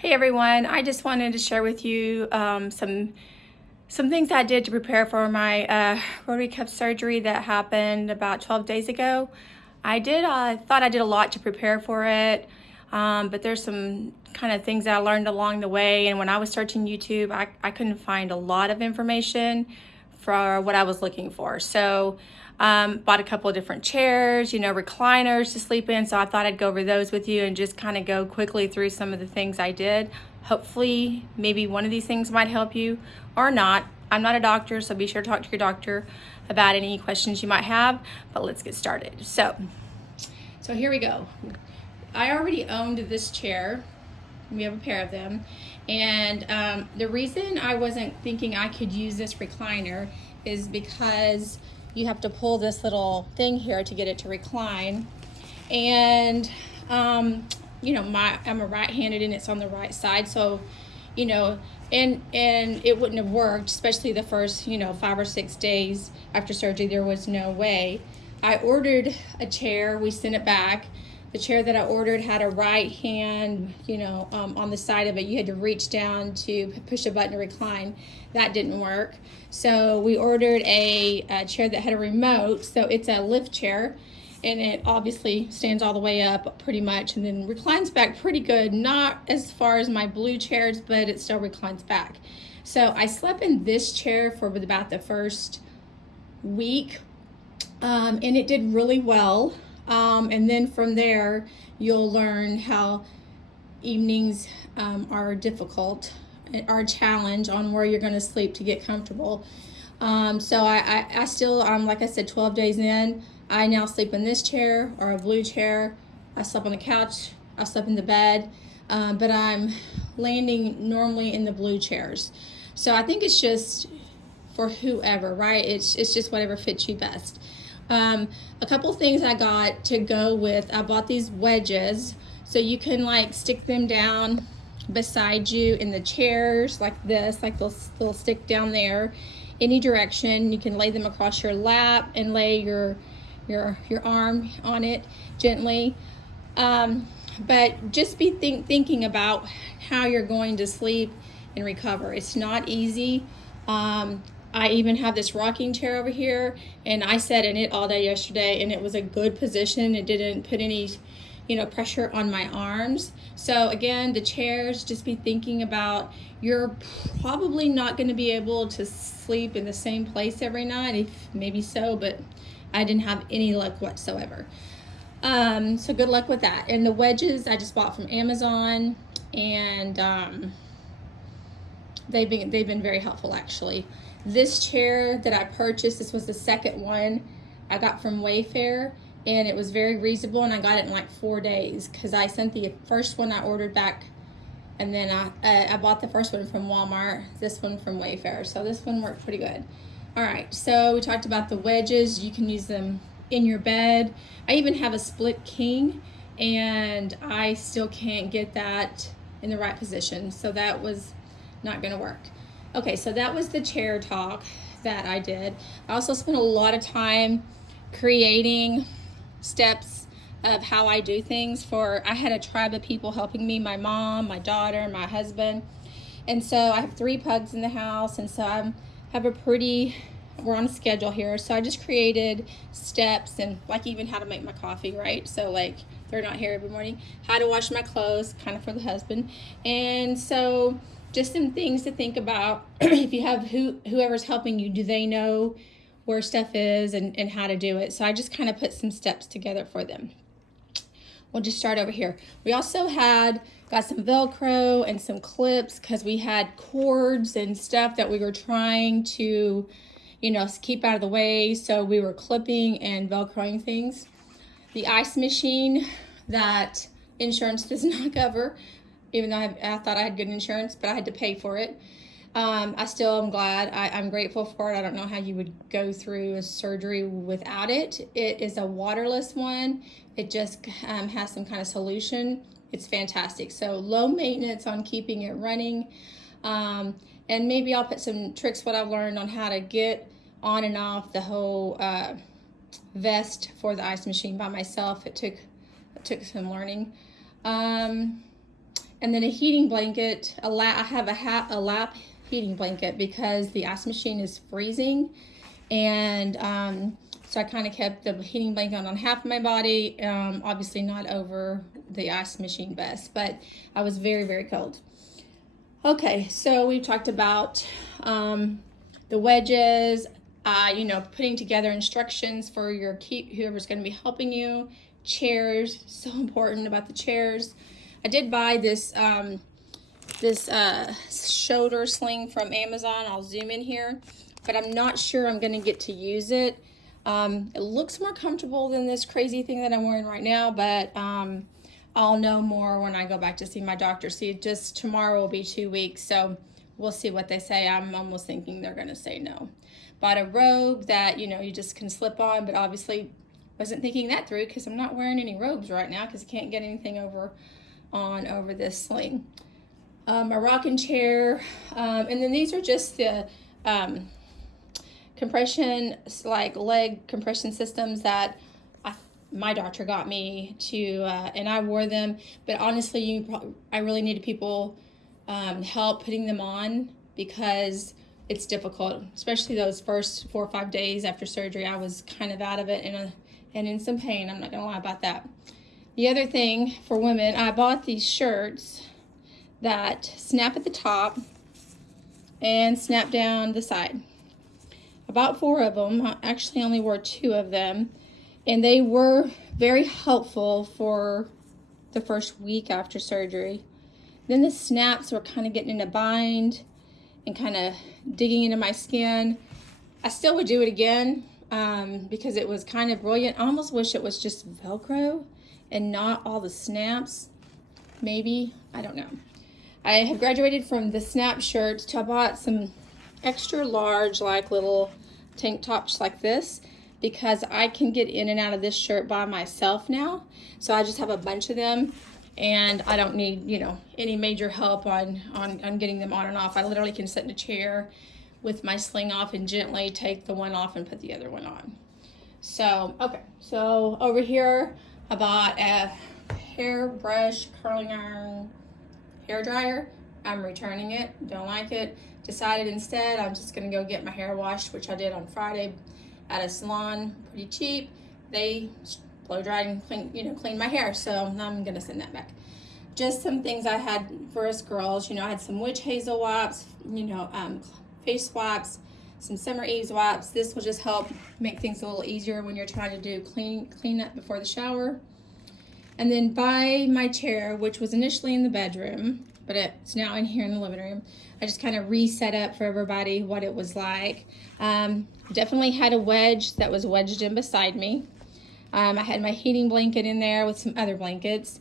Hey everyone, I just wanted to share with you some things I did to prepare for my rotary cup surgery that happened about 12 days ago. I thought I did a lot to prepare for it, but there's some kind of things that I learned along the way. And when I was searching YouTube, I couldn't find a lot of information for what I was looking for. So bought a couple of different chairs, recliners to sleep in. So I thought I'd go over those with you and just kind of go quickly through some of the things I did. Hopefully, maybe one of these things might help you or not. I'm not a doctor, so be sure to talk to your doctor about any questions you might have, but let's get started. So here we go. I already owned this chair. We have a pair of them. And the reason I wasn't thinking I could use this recliner is because you have to pull this little thing here to get it to recline. And, I'm a right-handed and it's on the right side. So, and it wouldn't have worked, especially the first, 5 or 6 days after surgery. There was no way. I ordered a chair. We sent it back. The chair that I ordered had a right hand, on the side of it. You had to reach down to push a button to recline. That didn't work. So we ordered a chair that had a remote. So it's a lift chair, and it obviously stands all the way up pretty much and then reclines back pretty good. Not as far as my blue chairs, but it still reclines back. So I slept in this chair for about the first week, and it did really well. And then from there, you'll learn how evenings are difficult, are a challenge on where you're going to sleep to get comfortable. So I still, like I said, 12 days in, I now sleep in this chair or a blue chair. I slept on the couch. I slept in the bed, but I'm landing normally in the blue chairs. So I think it's just for whoever, right? It's just whatever fits you best. A couple things I got to go with. I bought these wedges so you can stick them down beside you in the chairs like this, like they'll stick down there any direction. You can lay them across your lap and lay your arm on it gently. But just be thinking about how you're going to sleep and recover. It's not easy. I even have this rocking chair over here, and I sat in it all day yesterday, and it was a good position. It didn't put any, pressure on my arms. So again, the chairs, just be thinking about you're probably not going to be able to sleep in the same place every night, if maybe so, but I didn't have any luck whatsoever. So good luck with that. And the wedges I just bought from Amazon, and they've been very helpful actually. This chair that I purchased, this was the second one I got from Wayfair, and it was very reasonable, and I got it in 4 days because I sent the first one I ordered back, and then I bought the first one from Walmart, this one from Wayfair. So this one worked pretty good. All right, so we talked about the wedges. You can use them in your bed. I even have a split king, and I still can't get that in the right position, so that was not going to work. Okay, so that was the chair talk that I did. I also spent a lot of time creating steps of how I do things. I had a tribe of people helping me, my mom, my daughter, my husband. And so I have 3 pugs in the house, and so we're on a schedule here. So I just created steps, and even how to make my coffee, right? So they're not here every morning. How to wash my clothes, kind of for the husband. And so just some things to think about. If you have whoever's helping you, do they know where stuff is and how to do it? So I just kind of put some steps together for them. We'll just start over here. We also got some Velcro and some clips because we had cords and stuff that we were trying to, keep out of the way. So we were clipping and Velcroing things. The ice machine that insurance does not cover, even though I thought I had good insurance, but I had to pay for it. I still am glad. I'm grateful for it. I don't know how you would go through a surgery without it. It is a waterless one. It just has some kind of solution. It's fantastic. So low maintenance on keeping it running. And maybe I'll put some tricks, what I've learned on how to get on and off the whole vest for the ice machine by myself. It took some learning. And then a heating blanket. I have a lap heating blanket because the ice machine is freezing, and so I kind of kept the heating blanket on half of my body, obviously not over the ice machine vest, but I was very, very cold. Okay, so we've talked about the wedges, putting together instructions for your whoever's going to be helping you. Chairs, so important about the chairs. I did buy this shoulder sling from Amazon. I'll zoom in here, but I'm not sure I'm going to get to use it. It looks more comfortable than this crazy thing that I'm wearing right now, but I'll know more when I go back to see my doctor. See, just tomorrow will be 2 weeks, so we'll see what they say. I'm almost thinking they're going to say no. Bought a robe that, you just can slip on, but obviously wasn't thinking that through because I'm not wearing any robes right now because I can't get anything over this sling. My rocking chair, and then these are just the compression, like leg compression systems that my doctor got me to, and I wore them. But honestly, I really needed people help putting them on because it's difficult, especially those first 4 or 5 days after surgery. I was kind of out of it and in some pain. I'm not gonna lie about that. The other thing for women, I bought these shirts that snap at the top and snap down the side. I bought 4 of them. I actually only wore 2 of them, and they were very helpful for the first week after surgery. Then the snaps were kind of getting in a bind and kind of digging into my skin. I still would do it again because it was kind of brilliant. I almost wish it was just Velcro and not all the snaps. Maybe, I don't know. I have graduated from the snap shirts to I bought some extra large, like little tank tops like this because I can get in and out of this shirt by myself now. So I just have a bunch of them and I don't need, any major help on getting them on and off. I literally can sit in a chair with my sling off and gently take the one off and put the other one on. So, okay, so over here I bought a hairbrush curling iron hair dryer. I'm returning it, don't like it. Decided instead I'm just gonna go get my hair washed, which I did on Friday at a salon, pretty cheap. They blow dried and clean my hair, so I'm gonna send that back. Just some things I had for us girls, I had some witch hazel wipes, face wipes, some summer ease wipes. This will just help make things a little easier when you're trying to do clean up before the shower. And then by my chair, which was initially in the bedroom, but it's now in here in the living room, I just kind of reset up for everybody what it was like. Definitely had a wedge that was wedged in beside me. I had my heating blanket in there with some other blankets.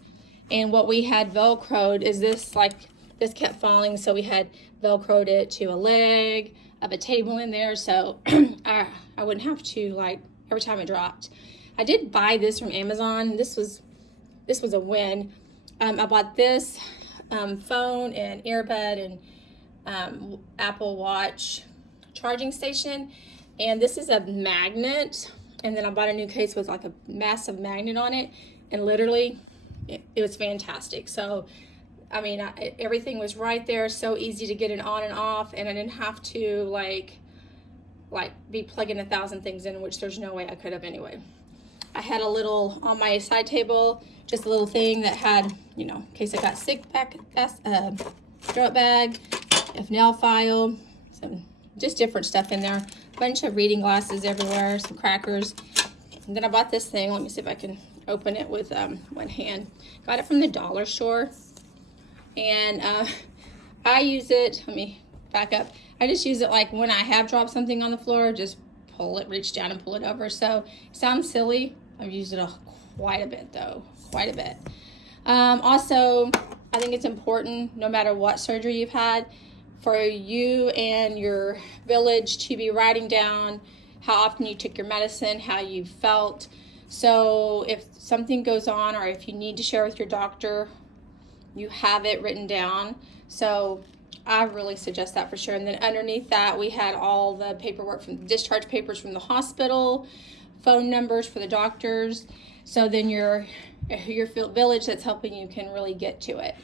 And what we had Velcroed is this kept falling, so we had Velcroed it to a leg of a table in there, so I wouldn't have to, every time it dropped. I did buy this from Amazon. This was a win. I bought this phone and earbud and Apple Watch charging station, and this is a magnet, and then I bought a new case with a massive magnet on it, and literally it was fantastic. So I mean, everything was right there, so easy to get it on and off, and I didn't have to be plugging 1,000 things in, which there's no way I could have anyway. I had a little on my side table, just a little thing that had, in case I got sick, throat bag, a nail file, some just different stuff in there, a bunch of reading glasses everywhere, some crackers. And then I bought this thing. Let me see if I can open it with one hand. Got it from the dollar store, and I use it. Let me back up. I just use it when I have dropped something on the floor, just pull it, reach down and pull it over. So it sounds silly. I've used it quite a bit though, quite a bit. Also, I think it's important, no matter what surgery you've had, for you and your village to be writing down how often you took your medicine, how you felt. So if something goes on or if you need to share with your doctor, you have it written down. So I really suggest that for sure. And then underneath that, we had all the paperwork from the discharge papers from the hospital, phone numbers for the doctors. So then your village that's helping you can really get to it.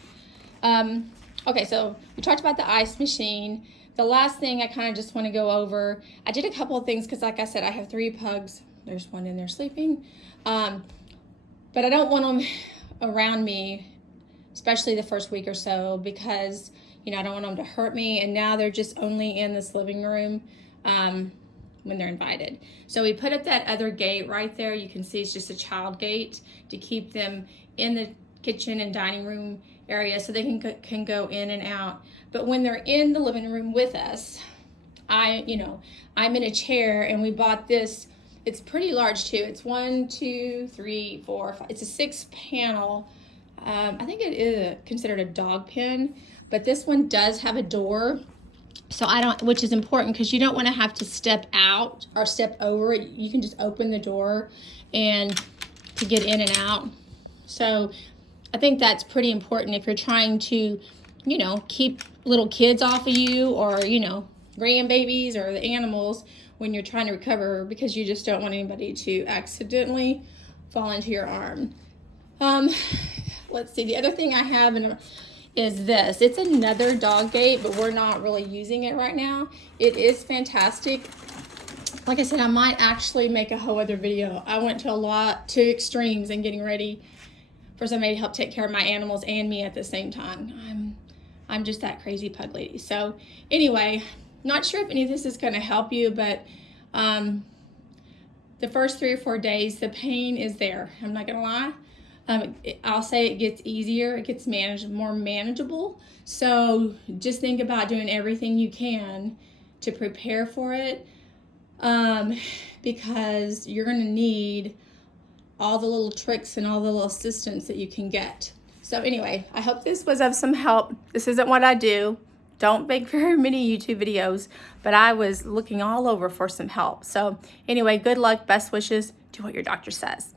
Okay, so we talked about the ice machine. The last thing I kind of just want to go over, I did a couple of things because like I said, I have 3 pugs. There's one in there sleeping. But I don't want them around me, especially the first week or so, because, you know, I don't want them to hurt me. And now they're just only in this living room when they're invited. So we put up that other gate right there. You can see it's just a child gate to keep them in the kitchen and dining room area so they can go in and out. But when they're in the living room with us, I'm in a chair, and we bought this. It's pretty large too. It's 1, 2, 3, 4, 5. It's a 6-panel. I think it is considered a dog pen, but this one does have a door. So which is important because you don't want to have to step out or step over it. You can just open the door and to get in and out. So I think that's pretty important if you're trying to, you know, keep little kids off of you, or, you know, grandbabies or the animals when you're trying to recover, because you just don't want anybody to accidentally fall into your arm. Let's see, the other thing I have is this. It's another dog gate, but we're not really using it right now. It is fantastic. Like I said, I might actually make a whole other video. I went to extremes in getting ready for somebody to help take care of my animals and me at the same time. I'm just that crazy pug lady. So anyway, not sure if any of this is going to help you, but the first 3 or 4 days, the pain is there. I'm not going to lie. I'll say it gets easier. It gets more manageable. So just think about doing everything you can to prepare for it, because you're going to need all the little tricks and all the little assistance that you can get. So anyway, I hope this was of some help. This isn't what I do. Don't make very many YouTube videos, but I was looking all over for some help. So anyway, good luck, best wishes, do what your doctor says.